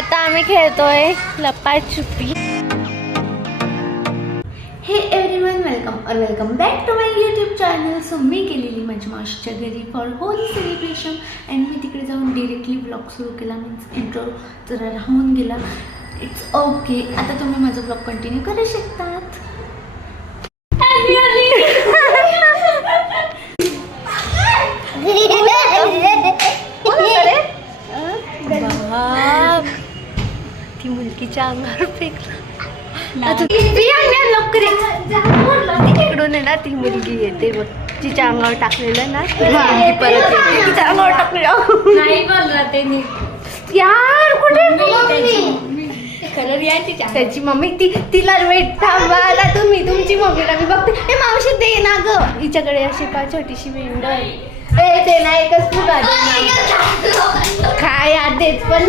आता आम्ही खेळतोय लपाछुपी. Hey everyone, welcome back to my YouTube channel. So मी गेलेली माझ्या मावशीच्या घरी फॉर होली सेलिब्रेशन अँड मी तिकडे जाऊन डिरेक्टली ब्लॉग सुरू केला. मीन्स इंट्रो जरा राहून गेला. It's okay. आता तुम्ही माझा ब्लॉग कंटिन्यू करू शकतात. ती मुलगीच्या अंगावर फेकला. तिकडून आहे ना ती मुलगी येते बघ, तिच्या अंगावर टाकलेलं ना ती मुलगी परत येते तिच्या अंगावर टाकलेलं. नाही बोलला ते यार, कुठे खरं यायची त्याची मम्मी तिला वेट थांबा. आता तुमची मम्मीला मी बघते. हे मावशी दे ना ग, हिच्याकडे अशी पा छोटीशी मेंढ ते ना एकच फुगा काय यार देत पण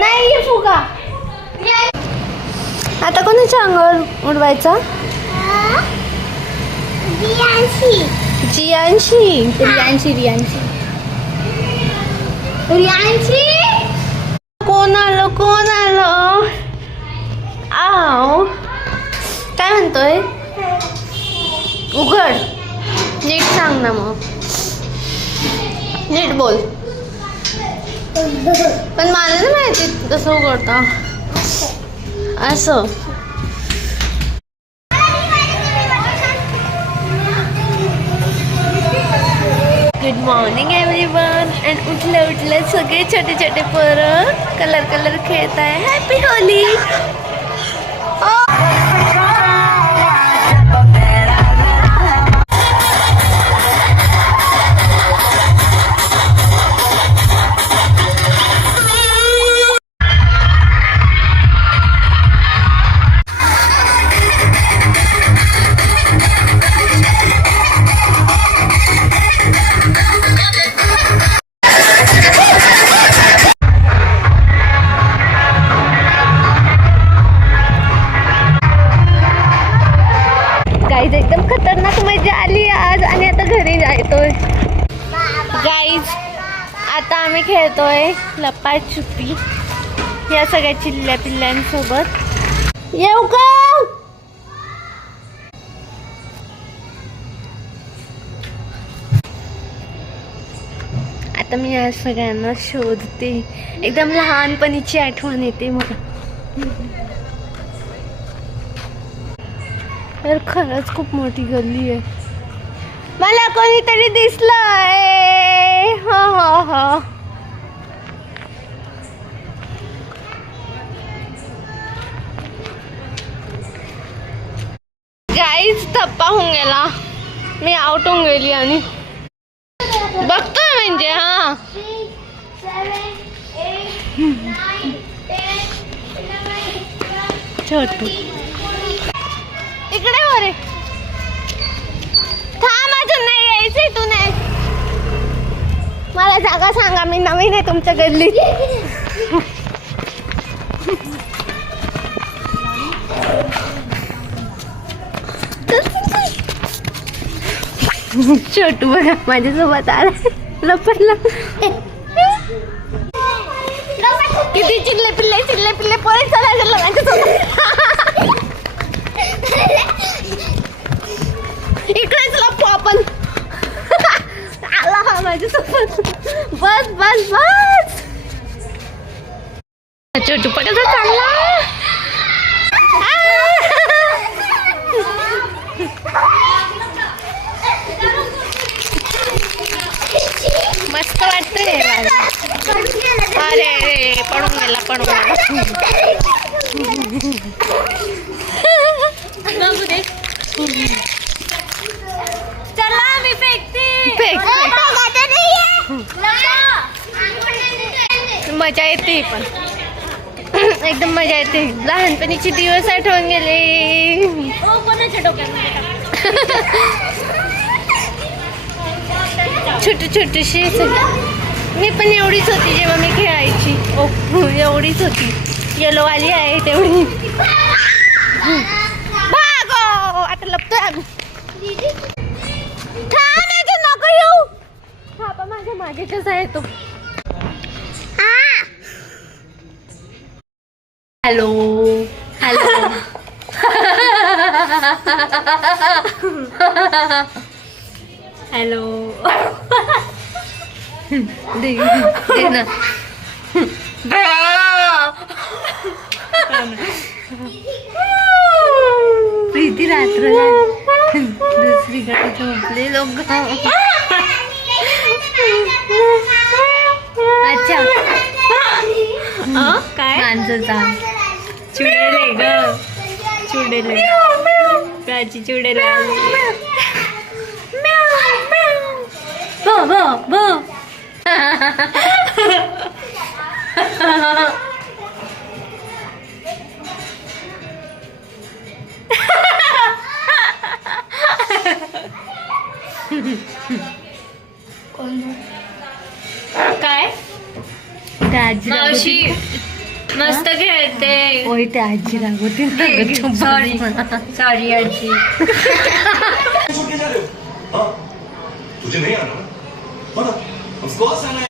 नाही फुगा. आता कोणाच्या अंगावर उडवायचा? रियांशी कोण आलो आव काय म्हणतोय? उघड, नीट सांग ना, मग नीट बोल. पण मला नाही माहिती कसं उघडता असं. Good morning everyone. अँड उठले सगळे छोटे छोटे पोरं कलर खेळत आहे. Happy Holy. एकदम खतरनाक मजा आली आज. आणि आता घरी जायतोय गाईज. आता आम्ही खेळतोय लपाछुपी या सगळ्या चिल्ल्या पिल्ल्यांसोबत. येऊ का? आता मी या सगळ्यांना शोधते. एकदम लहानपणीची आठवण येते मला. तर खरंच खूप मोठी गल्ली आहे. मला कोणीतरी दिसलंय. हो गाईज थप्पा होऊन गेला. मी आउट होऊन गेली आणि बघतोय म्हणजे हा छोटू इकडे हो रे. थांब, अजून नाही यायचंय. तू नाही, मला जागा सांगा. मी नवीन आहे तुमच्या गल्लीत. छोटू बघा माझ्यासोबत आला लपडला. किती चिल्ले पिल्ले परत चला गेला माझ्यासोबत. इकडेच लपू आपण. आला हा माझ्यासोबत. बस छोटू पकड चालला. मस्त वाटतंय. अरे पडून गेला. चला मी फेकते. मजा येते पण एकदम मजा येते. लहानपणीचे दिवस आठवून गेले. छोटीशी मी पण एवढीच होती जेव्हा मी खेळायची. एवढीच होती. येलो वाली आहे तेवढी. भागो. आता लपतोय आम्ही. नको येऊ. हा माझ्या मागेच आहे तो. हॅलो हॅलो हॅलो दे ना प्रीती रात्र दुसरीकडे झोपले लोक. अच्छा काय माणसाचा चुडेले ग चुडेले काची चुडेले काय मावशी मस्त खेळते. होय त्या आजी लागवती सॉरी सॉरी आजी. तुझे नहीं आना ना? हम स्कॉच आना है.